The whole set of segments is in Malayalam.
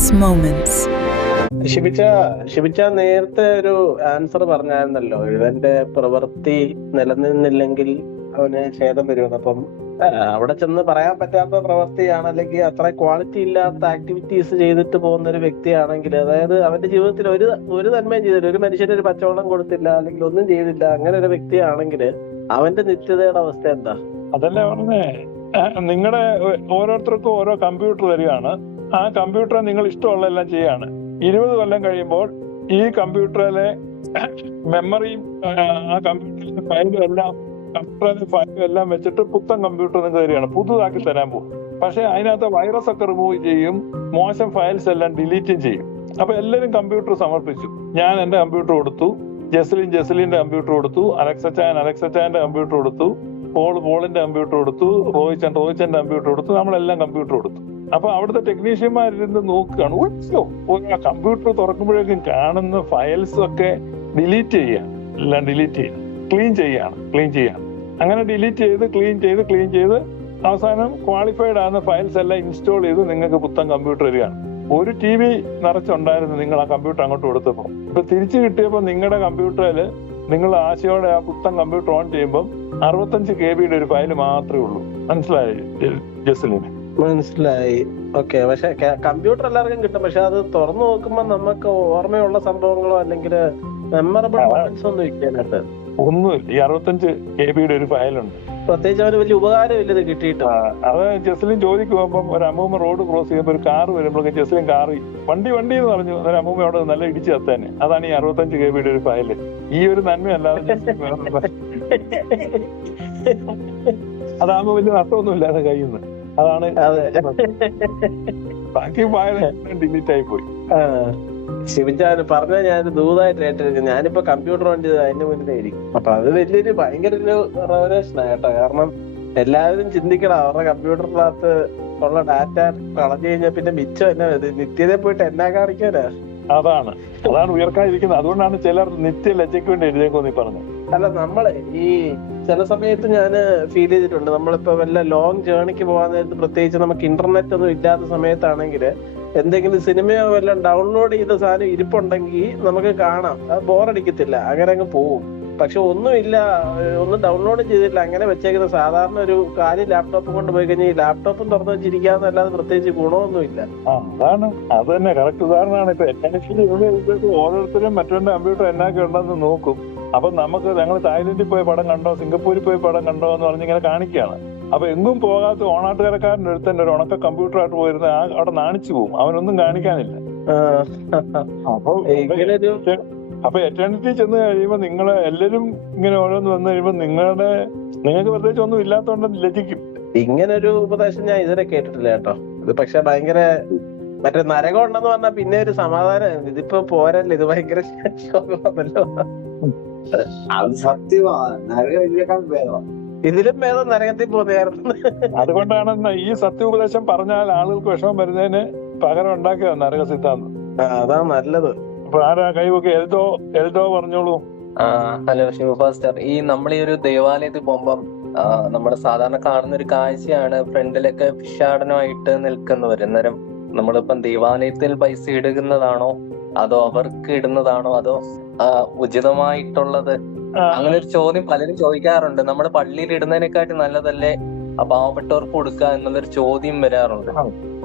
precious moments. ഷിബിച്ച ഷിബിച്ച നേരത്തെ ഒരു ആൻസർ പറഞ്ഞായിരുന്നല്ലോ. ഇവന്റെ പ്രവൃത്തി നിലനിന്നില്ലെങ്കിൽ അവന് ഛേദം വരുമെന്ന്. അപ്പം അവിടെ ചെന്ന് പറയാൻ പറ്റാത്ത പ്രവൃത്തിയാണ് അല്ലെങ്കിൽ അത്ര ക്വാളിറ്റി ഇല്ലാത്ത ആക്ടിവിറ്റീസ് ചെയ്തിട്ട് പോകുന്ന ഒരു വ്യക്തിയാണെങ്കിൽ അതായത് അവന്റെ ജീവിതത്തിൽ ഒരു ഒരു നന്മയും ചെയ്തില്ല. ഒരു മനുഷ്യന് ഒരു പച്ചവെള്ളം കൊടുത്തില്ല അല്ലെങ്കിൽ ഒന്നും ചെയ്തില്ല അങ്ങനെ ഒരു വ്യക്തിയാണെങ്കിൽ അവന്റെ നിത്യതയുടെ അവസ്ഥ എന്താ? അതല്ലേ പറഞ്ഞേ. നിങ്ങളുടെ ഓരോരുത്തർക്കും ഓരോ കമ്പ്യൂട്ടർ തരികയാണ് ആ കമ്പ്യൂട്ടർ നിങ്ങൾ ഇഷ്ടമുള്ള എല്ലാം ചെയ്യാണ്. ഇരുപത് കൊല്ലം കഴിയുമ്പോൾ ഈ കമ്പ്യൂട്ടറിലെ മെമ്മറിയും ആ കമ്പ്യൂട്ടറിലെ ഫയലും എല്ലാം കമ്പ്യൂട്ടറിലെ ഫയലും എല്ലാം വെച്ചിട്ട് പുത്തൻ കമ്പ്യൂട്ടർ നിങ്ങൾക്ക് തരികയാണ്. പുതുതാക്കി തരാൻ പോകും പക്ഷെ അതിനകത്ത് വൈറസ് ഒക്കെ റിമൂവ് ചെയ്യും മോശം ഫയൽസ് എല്ലാം ഡിലീറ്റും ചെയ്യും. അപ്പൊ എല്ലാവരും കമ്പ്യൂട്ടർ സമർപ്പിച്ചു. ഞാൻ എന്റെ കമ്പ്യൂട്ടർ കൊടുത്തു ജസ്ലിൻ ജസ്ലിന്റെ കമ്പ്യൂട്ടർ കൊടുത്തു അലക്സ അലക്സച്ചാന്റെ കമ്പ്യൂട്ടർ കൊടുത്തു പോൾ പോളിന്റെ കമ്പ്യൂട്ടർ കൊടുത്തു റോഹിച്ചൻ റോഹിച്ചന്റെ കമ്പ്യൂട്ടർ കൊടുത്തു നമ്മളെല്ലാം കമ്പ്യൂട്ടർ കൊടുത്തു. അപ്പൊ അവിടുത്തെ ടെക്നീഷ്യന്മാരിരുന്ന് നോക്കുകയാണ്. ഒരു കമ്പ്യൂട്ടർ തുറക്കുമ്പോഴേക്കും കാണുന്ന ഫയൽസ് ഒക്കെ ഡിലീറ്റ് ചെയ്യുക എല്ലാം ഡിലീറ്റ് ചെയ്യുക ക്ലീൻ ചെയ്യാണ് ക്ലീൻ ചെയ്യാണ്. അങ്ങനെ ഡിലീറ്റ് ചെയ്ത് ക്ലീൻ ചെയ്ത് ക്ലീൻ ചെയ്ത് അവസാനം ക്വാളിഫൈഡ് ആകുന്ന ഫയൽസ് എല്ലാം ഇൻസ്റ്റാൾ ചെയ്ത് നിങ്ങൾക്ക് പുത്തൻ കമ്പ്യൂട്ടർ വരികയാണ്. ഒരു ടി വി നിറച്ചുണ്ടായിരുന്നു നിങ്ങൾ ആ കമ്പ്യൂട്ടർ അങ്ങോട്ട് കൊടുത്തപ്പോൾ. ഇപ്പൊ തിരിച്ചു കിട്ടിയപ്പോൾ നിങ്ങളുടെ കമ്പ്യൂട്ടറിൽ നിങ്ങൾ ആശയോടെ ആ പുത്തൻ കമ്പ്യൂട്ടർ ഓൺ ചെയ്യുമ്പോൾ അറുപത്തഞ്ച് കെ ബിയുടെ ഒരു ഫയൽ മാത്രമേ ഉള്ളൂ. മനസ്സിലായി? ജസ്ലിന്? മനസ്സിലായി. ഓക്കെ പക്ഷെ കമ്പ്യൂട്ടർ എല്ലാവർക്കും കിട്ടും. പക്ഷെ അത് തുറന്നു നോക്കുമ്പോ നമുക്ക് ഓർമ്മയുള്ള സംഭവങ്ങളോ അല്ലെങ്കിൽ മെമ്മറബിൾ മൊമെന്റ്സ് ഒന്നും ഇരിക്കാനായിട്ട് ഒന്നുമില്ല. ഈ അറുപത്തഞ്ച് കെ ബിയുടെ ഒരു ഫയലുണ്ട്. പ്രത്യേകിച്ച് അവന് വലിയ ഉപകാരമില്ല ഇത് കിട്ടിയിട്ട്. അത് ജസ്ലിൻ ജോലിക്ക് പോകുമ്പോൾ ഒരു അമ്മൂമ്മ റോഡ് ക്രോസ് ചെയ്യുമ്പോൾ ഒരു കാർ വരുമ്പോഴൊക്കെ ജസ്ലിൻ കാർ വണ്ടി വണ്ടി എന്ന് പറഞ്ഞു. ഒരു അമ്മൂമ്മ അവിടെ നല്ല ഇടിച്ചു കത്താനെ അതാണ് ഈ അറുപത്തഞ്ച് കെ ബിയുടെ ഒരു ഫയൽ. ഈ ഒരു നന്മയല്ലാതെ അതാകുമ്പോ വലിയ നഷ്ടമൊന്നും ഇല്ലാതെ കയ്യിൽ നിന്ന് അതാണ് ബാക്കി ഡിലീറ്റ് ആയി പോയി. ആ. പറഞ്ഞ ഞാൻ ദൂതായിട്ട് ഏറ്റെടുക്കും. ഞാനിപ്പോ കമ്പ്യൂട്ടർ വണ്ടി അതിന്റെ മുന്നിലായിരിക്കും അപ്പൊ അത് വലിയൊരു ഭയങ്കര ഒരു റെവലേഷനാ കേട്ടോ. കാരണം എല്ലാവരും ചിന്തിക്കണം. അവരുടെ കമ്പ്യൂട്ടറിനകത്ത് ഉള്ള ഡാറ്റ കളഞ്ഞു കഴിഞ്ഞാൽ പിന്നെ മിച്ചം എന്നാ ഇത്? നിത്യതയെ പോയിട്ട് എന്നാ കാണിക്കാനാ? അതാണ്. അതാണ് ഉയർക്കാതിരിക്കുന്നത്. അതുകൊണ്ടാണ് ചിലർ നിത്യ ലജ്ജയ്ക്ക് വേണ്ടി എഴുതിയേക്കോന്നി പറഞ്ഞത്. പറഞ്ഞു അല്ല നമ്മൾ ഈ ചില സമയത്ത് ഞാൻ ഫീൽ ചെയ്തിട്ടുണ്ട്. നമ്മളിപ്പോ വല്ല ലോങ് ജേർണിക്ക് പോകാൻ നേരത്ത് പ്രത്യേകിച്ച് നമുക്ക് ഇന്റർനെറ്റ് ഒന്നും ഇല്ലാത്ത സമയത്താണെങ്കിൽ എന്തെങ്കിലും സിനിമയോ വല്ല ഡൗൺലോഡ് ചെയ്ത സാധനം ഇരിപ്പുണ്ടെങ്കിൽ നമുക്ക് കാണാം. അത് ബോറടിക്കത്തില്ല അങ്ങനെ അങ്ങ് പോവും. പക്ഷെ ഒന്നുമില്ല. ഒന്നും ഡൗൺലോഡ് ചെയ്തിട്ടില്ല അങ്ങനെ വെച്ചേക്കുന്ന സാധാരണ ഒരു കാര്യം ലാപ്ടോപ്പ് കൊണ്ട് പോയി കഴിഞ്ഞാൽ ഈ ലാപ്ടോപ്പും തുറന്നു വെച്ചിരിക്കാന്നല്ലാതെ പ്രത്യേകിച്ച് ഗുണമൊന്നുമില്ല. അതാണ്. അത് തന്നെ. കറക്റ്റ് ഉദാഹരണമാണ്. ഇപ്പൊ ഓരോരുത്തരും മറ്റൊരു കമ്പ്യൂട്ടർ എന്നാക്കെ ഉണ്ടെന്ന് നോക്കും. അപ്പൊ നമുക്ക് ഞങ്ങൾ തായ്ലൻഡിൽ പോയി പടം കണ്ടോ സിംഗപ്പൂരിൽ പോയി പടം കണ്ടോ എന്ന് പറഞ്ഞ് ഇങ്ങനെ കാണിക്കുകയാണ്. അപ്പൊ എങ്ങും പോകാത്ത ഓണാട്ടുകരക്കാരന്റെ അടുത്ത് തന്നെ ഒരു ഉണക്ക കമ്പ്യൂട്ടറായിട്ട് പോയിരുന്ന ആ അവിടെ നാണിച്ചു പോകും അവനൊന്നും കാണിക്കാനില്ല. അപ്പൊ അപ്പൊ എറ്റേണിറ്റി ചെന്ന് കഴിയുമ്പോ നിങ്ങൾ എല്ലാരും ഇങ്ങനെ ഓരോന്ന് വന്നു കഴിയുമ്പോ നിങ്ങളുടെ നിങ്ങൾക്ക് പ്രത്യേകിച്ച് ഒന്നും ഇല്ലാത്തോണ്ട് ലജിക്കും ഇങ്ങനൊരു ഉപദേശം ഞാൻ ഇതുവരെ കേട്ടിട്ടില്ല കേട്ടോ. ഇത് പക്ഷെ ഭയങ്കര മറ്റേ നരകം ഉണ്ടെന്ന് പറഞ്ഞാൽ പിന്നെ ഒരു സമാധാനം. ഇതിപ്പോ പോരല്ലോ? ഇത് ഭയങ്കര ശോകമാണല്ലോ. അത് സത്യമാണ് നരകം ഭേദമാണ് ഭേദമാ. ഇതിലും ഭേദം നരകത്തിൽ പോകുന്നതായിരുന്നു അതുകൊണ്ടാണ് ഈ സത്യോപദേശം പറഞ്ഞാൽ ആളുകൾക്ക് വിഷമം വരുന്നതിന് പകരം ഉണ്ടാക്കിയ നരക സിദ്ധാന്തം. അതാ നല്ലത്. അപ്പൊ ആരാ കൈവൊക്കെ എൽദോ എൽദോ പറഞ്ഞോളൂ. ഹലോ ശിവപാസ്റ്റർ ഈ നമ്മൾ ഈ ഒരു ദേവാലയത്തിൽ പോകുമ്പം നമ്മുടെ നമ്മൾ സാധാരണ കാണുന്ന ഒരു കാഴ്ചയാണ് ഫ്രണ്ടിലൊക്കെ ഭിക്ഷാടനമായിട്ട് നിൽക്കുന്നവർ അന്നേരം നമ്മളിപ്പം ദേവാലയത്തിൽ പൈസ ഇടുന്നതാണോ? അതോ അവർക്ക് ഇടുന്നതാണോ? അതോ ഉചിതമായിട്ടുള്ളത്. അങ്ങനെ ഒരു ചോദ്യം പലരും ചോദിക്കാറുണ്ട്. നമ്മൾ പള്ളിയിൽ ഇടുന്നതിനെക്കാട്ടി നല്ലതല്ലേ പാവപ്പെട്ടവർക്ക് കൊടുക്കുക എന്നുള്ളൊരു ചോദ്യം വരാറുണ്ട്.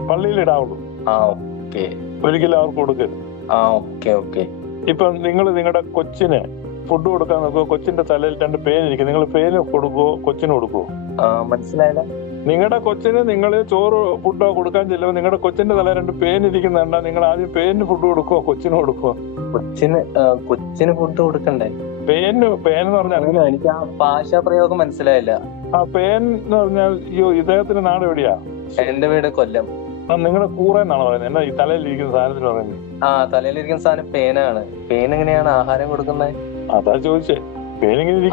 പള്ളിയിൽ ഇടാവുള്ളൂ. ആ ഓക്കെ. ഒരിക്കലും അവർക്ക് കൊടുക്കരുത്. ആ ഓക്കെ ഓക്കെ. ഇപ്പൊ നിങ്ങൾ നിങ്ങളുടെ കൊച്ചിന് ഫുഡ് കൊടുക്കാൻ നോക്കുക കൊച്ചിന്റെ തലയിൽ രണ്ട് പേനിരിക്കും നിങ്ങൾ പേന് കൊടുക്കുവോ? കൊച്ചിന് കൊടുക്കുവോ? മനസ്സിലായില്ല? നിങ്ങളുടെ കൊച്ചിന് നിങ്ങൾ ചോറ് ഫുഡോ കൊടുക്കാൻ ചെല്ലുമ്പോൾ നിങ്ങളുടെ കൊച്ചിന്റെ തല രണ്ട് പേൻ കണ്ടാ നിങ്ങൾ ആദ്യം പേനിന് ഫുഡ് കൊടുക്കുവോ? കൊച്ചിന് കൊടുക്കുവോ? കൊച്ചിന് കൊച്ചിന് ഫുഡ് കൊടുക്കണ്ടേ? പേന് പേൻ എന്ന് പറഞ്ഞാൽ എനിക്ക് ആ ഭാഷാ പ്രയോഗം മനസ്സിലായില്ല. ആ പേൻ എന്ന് പറഞ്ഞാൽ അയ്യോ ഇദ്ദേഹത്തിന്റെ നാട് എവിടെയാ? എന്റെ വീട് കൊല്ലം. ആ, നിങ്ങളുടെ കൂറ എന്നാണ് പറയുന്നത് എന്നാ ഈ തലയിൽ ഇരിക്കുന്ന സാധനത്തിന് പറയുന്നത് ആ തലയിലിരിക്കുന്ന സാധനം പേനാണ് പേൻ എങ്ങനെയാണ് ആഹാരം കൊടുക്കുന്നത് അതാ ചോദിച്ചേ. പേൻ എങ്ങനെ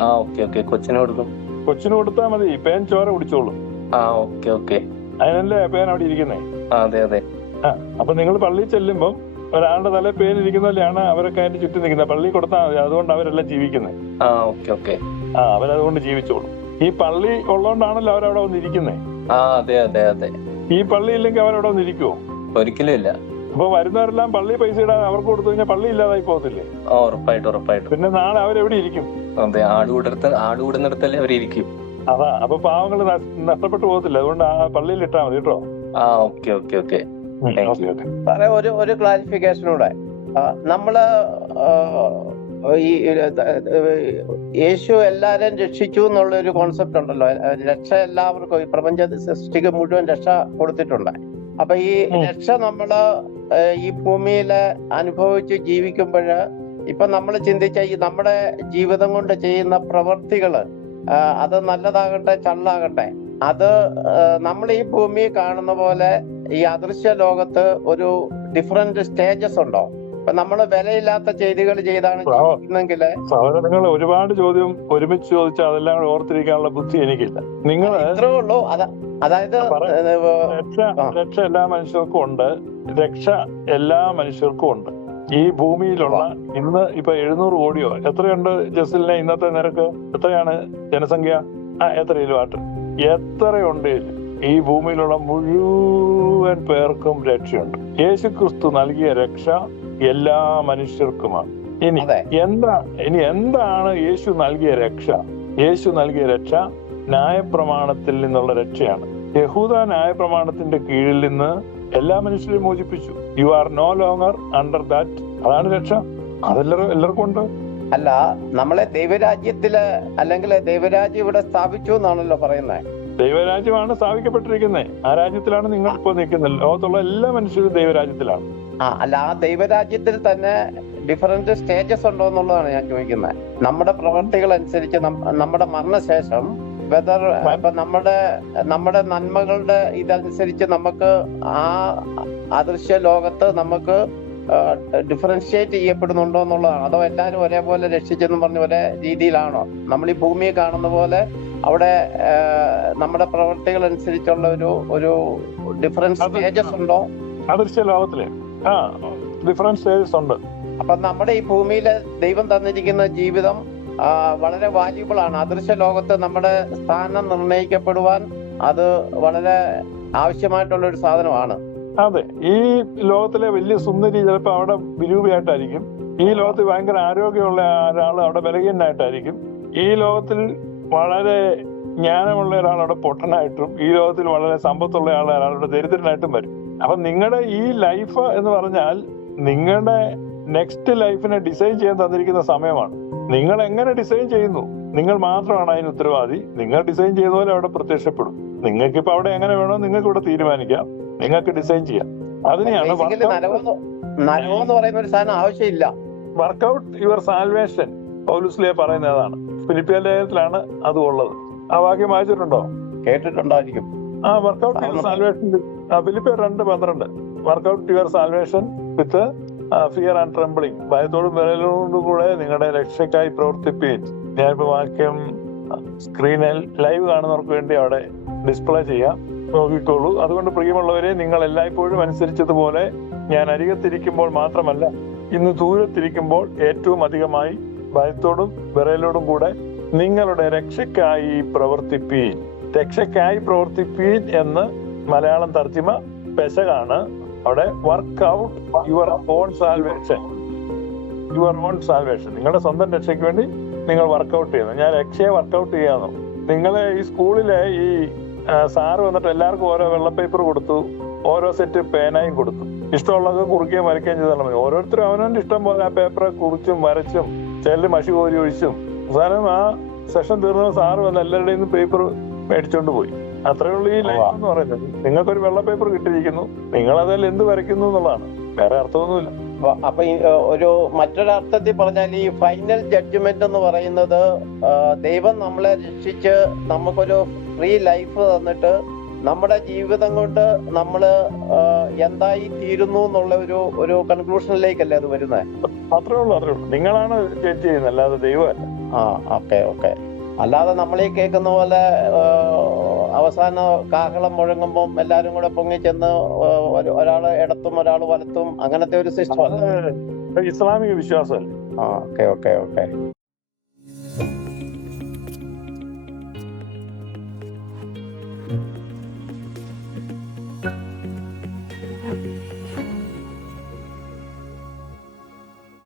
ആ ഓക്കെ ഓക്കെ. കൊച്ചിന് കൊടുക്കും. കൊച്ചിന് കൊടുത്താൽ മതി. പേൻ ചോര കുടിച്ചോളൂ. ആ ഓക്കെ ഓക്കെ. അതിനല്ലേ പേൻ അവിടെ ഇരിക്കുന്നേ? അതെ അതെ. ആ അപ്പൊ നിങ്ങൾ പള്ളിയിൽ ചെല്ലുമ്പോൾ ഒരാളുടെ തല പേൻ ഇരിക്കുന്നതിലാണ് അവരൊക്കെ അതിന്റെ ചുറ്റും നിൽക്കുന്നത്. പള്ളി കൊടുത്താൽ മതി. അതുകൊണ്ട് അവരെല്ലാം ജീവിക്കുന്നത് ആ ഓക്കെ ഓക്കെ. ആ അവരതുകൊണ്ട് ജീവിച്ചോളും. ഈ പള്ളി ഉള്ളതുകൊണ്ടാണല്ലോ അവരവിടെ വന്നിരിക്കുന്നേ? ആ അതെ അതെ അതെ. ഈ പള്ളി ഇല്ലെങ്കിൽ അവരവിടെ വന്നിരിക്കുവോ? ഒരിക്കലും ഇല്ല. അപ്പൊ വരുന്നവരെല്ലാം പള്ളി പൈസ ഇടാൻ അവർക്ക് കൊടുത്തു കഴിഞ്ഞാൽ പള്ളി ഇല്ലാതായി പോകത്തില്ലേ? ഉറപ്പായിട്ട് ഉറപ്പായിട്ട് ഉറപ്പായിട്ടും. പിന്നെ നാളെ അവരെവിടെ ഇരിക്കും? അതെ ആട് ആടുകൂടുന്നിടത്തല്ലേ ആട് കൂടുന്നിടത്തല്ലേ അവരിയ്ക്കും അതാ അപ്പൊ പാവങ്ങൾ നഷ്ടപ്പെട്ടു പോകത്തില്ല? അതുകൊണ്ട് ആ പള്ളിയിൽ ഇട്ടാ മതി കേട്ടോ. ആ ഓക്കെ ഓക്കെ ഓക്കെ. സാറേ ഒരു ഒരു ക്ലാരിഫിക്കേഷൻ കൂടെ. നമ്മൾ ഈ യേശു എല്ലാരെയും രക്ഷിച്ചു എന്നുള്ള ഒരു കോൺസെപ്റ്റ് ഉണ്ടല്ലോ. രക്ഷ എല്ലാവർക്കും ഈ പ്രപഞ്ച സൃഷ്ടിക്ക് മുഴുവൻ രക്ഷ കൊടുത്തിട്ടുണ്ട്. അപ്പൊ ഈ രക്ഷ നമ്മൾ ഈ ഭൂമിയിൽ അനുഭവിച്ച് ജീവിക്കുമ്പോൾ ഇപ്പം നമ്മൾ ചിന്തിച്ച ഈ നമ്മുടെ ജീവിതം കൊണ്ട് ചെയ്യുന്ന പ്രവൃത്തികൾ അത് നല്ലതാകട്ടെ ചള്ളാകട്ടെ അത് നമ്മൾ ഈ ഭൂമിയെ കാണുന്ന പോലെ ഈ അദൃശ്യ ലോകത്ത് ഒരു ഡിഫറെന്റ് സ്റ്റേജസ് ഉണ്ടോ? നമ്മൾ വിലയില്ലാത്ത ചെയ്തികൾ ചെയ്താണ് സഹോദരങ്ങൾ ഒരുപാട് ചോദ്യം ഒരുമിച്ച് ചോദിച്ചാൽ അതെല്ലാം ഓർത്തിരിക്കാനുള്ള ബുദ്ധി എനിക്കില്ല. നിങ്ങൾ അതായത് രക്ഷ രക്ഷ എല്ലാ മനുഷ്യർക്കും ഉണ്ട്. രക്ഷ എല്ലാ മനുഷ്യർക്കും ഉണ്ട്. ഈ ഭൂമിയിലുള്ള ഇന്ന് ഇപ്പൊ എഴുന്നൂറ് കോടിയോ? എത്രയുണ്ട് ജസലിനെ ഇന്നത്തെ നിരക്ക്? എത്രയാണ് ജനസംഖ്യ? ആ എത്ര ആട്ട് എത്രയുണ്ട് ഈ ഭൂമിയിലുള്ള മുഴുവൻ പേർക്കും രക്ഷയുണ്ട്. യേശു ക്രിസ്തു നൽകിയ രക്ഷ എല്ലാ മനുഷ്യർക്കുമാണ്. ഇനി എന്താ ഇനി എന്താണ് യേശു നൽകിയ രക്ഷ? യേശു നൽകിയ രക്ഷ ന്യായപ്രമാണത്തിൽ നിന്നുള്ള രക്ഷയാണ്. യഹൂദ ന്യായപ്രമാണത്തിന്റെ കീഴിൽ നിന്ന് എല്ലാ മനുഷ്യരെയും മോചിപ്പിച്ചു. You are no longer under that അതാണ് രക്ഷ. അതെല്ലാവരും എല്ലാവർക്കും ഉണ്ട്. അല്ല നമ്മളെ ദൈവരാജ്യത്തിൽ അല്ലെങ്കിൽ ദൈവരാജ്യം ഇവിടെ സ്ഥാപിച്ചു എന്നാണല്ലോ പറയുന്നത് ദൈവരാജ്യമാണ് സ്ഥാപിക്കപ്പെട്ടിരിക്കുന്നത്. ആ രാജ്യത്തിലാണ് നിങ്ങൾ ഇപ്പോൾ നിൽക്കുന്നത്. ലോകത്തുള്ള എല്ലാ മനുഷ്യരും ദൈവരാജ്യത്തിലാണ്. ആ അല്ല ആ ദൈവരാജ്യത്തിൽ തന്നെ ഡിഫറെന്റ് സ്റ്റേജസ് ഉണ്ടോ എന്നുള്ളതാണ് ഞാൻ ചോദിക്കുന്നത്. നമ്മുടെ പ്രവർത്തികൾ അനുസരിച്ച് നമ്മുടെ മരണശേഷം വെതർ ഇപ്പൊ നമ്മുടെ നമ്മുടെ നന്മകളുടെ ഇതനുസരിച്ച് നമുക്ക് ആ അദൃശ്യ ലോകത്ത് നമുക്ക് ഡിഫറൻഷിയേറ്റ് ചെയ്യപ്പെടുന്നുണ്ടോ എന്നുള്ളതാണ്. അതോ എല്ലാവരും ഒരേപോലെ രക്ഷിച്ചെന്ന് പറഞ്ഞ ഒരേ രീതിയിലാണോ? നമ്മൾ ഈ ഭൂമിയെ കാണുന്ന പോലെ അവിടെ നമ്മുടെ പ്രവർത്തികൾ അനുസരിച്ചുള്ള ഒരു ഒരു ഡിഫറൻസ് സ്റ്റേജസ് ഉണ്ടോ? അദൃശ്യ ലോകത്തിലെ. ആ ഉണ്ട്. അപ്പൊ നമ്മുടെ ഈ ഭൂമിയിൽ ദൈവം തന്നിരിക്കുന്ന ജീവിതം വളരെ വാല്യുബിൾ ആണ്. അദൃശ്യ ലോകത്ത് നമ്മുടെ സ്ഥാനം നിർണയിക്കപ്പെടുവാൻ അത് വളരെ ആവശ്യമായിട്ടുള്ള ഒരു സാധനമാണ്. അതെ ഈ ലോകത്തിലെ വലിയ സുന്ദരി ചിലപ്പോൾ അവിടെ വിരൂപയായിട്ടായിരിക്കും. ഈ ലോകത്ത് ഭയങ്കര ആരോഗ്യമുള്ള ഒരാൾ അവിടെ ബലഹീനായിട്ടായിരിക്കും ഈ ലോകത്തിൽ വളരെ ജ്ഞാനമുള്ള ഒരാൾ അവിടെ പൊട്ടനായിട്ടും ഈ ലോകത്തിൽ വളരെ സമ്പത്തുള്ള ആൾ ഒരാളുടെ ദരിദ്രനായിട്ടും വരും. അപ്പൊ നിങ്ങളുടെ ഈ ലൈഫ് എന്ന് പറഞ്ഞാൽ നിങ്ങളുടെ നെക്സ്റ്റ് ലൈഫിനെ ഡിസൈൻ ചെയ്യാൻ തന്നിരിക്കുന്ന സമയമാണ്. നിങ്ങൾ എങ്ങനെ ഡിസൈൻ ചെയ്യുന്നു? നിങ്ങൾ മാത്രമാണ് അതിന് ഉത്തരവാദി. നിങ്ങൾ ഡിസൈൻ ചെയ്ത പോലെ അവിടെ പ്രത്യക്ഷപ്പെടും. നിങ്ങൾക്ക് ഇപ്പൊ അവിടെ എങ്ങനെ വേണോ നിങ്ങൾക്ക് ഇവിടെ തീരുമാനിക്കാം. നിങ്ങൾക്ക് ഡിസൈൻ ചെയ്യാം. അതിനെയാണ് വർക്കൗട്ട് യുവർ സാൽവേഷൻ പൗലുസ്ലിയ പറയുന്ന അതാണ്. ഫിലിപ്പിയ ലേഖനത്തിലാണ് അത് ഉള്ളത്. ആ വാക്യം വായിച്ചിട്ടുണ്ടോ? കേട്ടിട്ടുണ്ടായിരിക്കും. ആ വർക്കൗട്ട് യുവർ സാൽവേഷൻ ഫിലിപ്പിയ രണ്ട് പന്ത്രണ്ട്. Work out your salvation with fear and trembling ഭയത്തോടും വിരലോടും കൂടെ നിങ്ങളുടെ രക്ഷയ്ക്കായി പ്രവർത്തിപ്പീൻ. ഞാനിപ്പോ വാക്യം സ്ക്രീനിൽ ലൈവ് കാണുന്നവർക്ക് വേണ്ടി അവിടെ ഡിസ്പ്ലേ ചെയ്യാം. നോക്കിക്കോളൂ. അതുകൊണ്ട് പ്രിയമുള്ളവരെ നിങ്ങൾ എല്ലായ്പ്പോഴും അനുസരിച്ചതുപോലെ ഞാൻ അരികത്തിരിക്കുമ്പോൾ മാത്രമല്ല ഇന്ന് ദൂരത്തിരിക്കുമ്പോൾ ഏറ്റവും അധികമായി ഭയത്തോടും വിറയലോടും കൂടെ നിങ്ങളുടെ രക്ഷയ്ക്കായി പ്രവർത്തിപ്പീൻ. രക്ഷയ്ക്കായി പ്രവർത്തിപ്പീൻ എന്ന് മലയാളം തർജിമ പെശകാണ്. അവിടെ work out your own salvation your own salvation നിങ്ങളുടെ സ്വന്തം രക്ഷയ്ക്ക് വേണ്ടി നിങ്ങൾ വർക്കൗട്ട് ചെയ്യുന്നു. ഞാൻ രക്ഷയെ വർക്കൗട്ട് ചെയ്യാന്നു. നിങ്ങളെ ഈ സ്കൂളിലെ ഈ സാറ് വന്നിട്ട് എല്ലാവർക്കും ഓരോ വെള്ള പേപ്പർ കൊടുത്തു. ഓരോ സെറ്റ് പേനയും കൊടുത്തു. ഇഷ്ടമുള്ളത് കുറിക്കുകയും വരയ്ക്കുകയും ചെയ്താൽ മതി ഓരോരുത്തരും അവനവന്റെ ഇഷ്ടം പോലെ ആ പേപ്പറെ കുറിച്ചും വരച്ചും ചിലർ മഷി കോരി ഒഴിച്ചും. അവസാനം ആ സെഷൻ തീർന്ന സാറ് വന്ന് എല്ലാവരുടെയും പേപ്പർ മേടിച്ചോണ്ട് പോയി. അത്രേ ഉള്ളൂ ഈ ലൈഫ് എന്ന് പറയുന്നത്. നിങ്ങൾക്കൊരു വെള്ള പേപ്പർ കിട്ടിയിരിക്കുന്നു. നിങ്ങൾ അതിൽ എന്ത് വരയ്ക്കുന്നു എന്നുള്ളതാണ്. വേറെ അർത്ഥമൊന്നുമില്ല. അപ്പൊ- ഒരു മറ്റൊരർത്ഥത്തിൽ പറഞ്ഞാൽ ഈ ഫൈനൽ ജഡ്ജ്മെന്റ് എന്ന് പറയുന്നത് ദൈവം നമ്മളെ രക്ഷിച്ച് നമുക്കൊരു ഫ്രീ ലൈഫ് തന്നിട്ട് നമ്മുടെ ജീവിതം കൊണ്ട് നമ്മൾ ആഹ്, എന്തായി തീരുന്നു എന്നുള്ള ഒരു ഒരു കൺക്ലൂഷനിലേക്കല്ലേ അത് വരുന്നത്? അത്രേ ഉള്ളൂ അത്രേ ഉള്ളൂ നിങ്ങളാണ് ജഡ്ജ് ചെയ്യുന്നത് അല്ലാതെ ദൈവമല്ല. ആ ഓക്കെ ഓക്കെ. അല്ലാതെ നമ്മളീ കേൾക്കുന്ന പോലെ അവസാന കാഹളം മുഴങ്ങുമ്പോൾ എല്ലാരും കൂടെ പൊങ്ങി ചെന്ന് ഒരാൾ ഒരാൾ ഇടത്തും ഒരാൾ വലത്തും അങ്ങനത്തെ ഒരു സിസ്റ്റം ഇസ്ലാമിക വിശ്വാസമല്ലേ? Okay okay okay.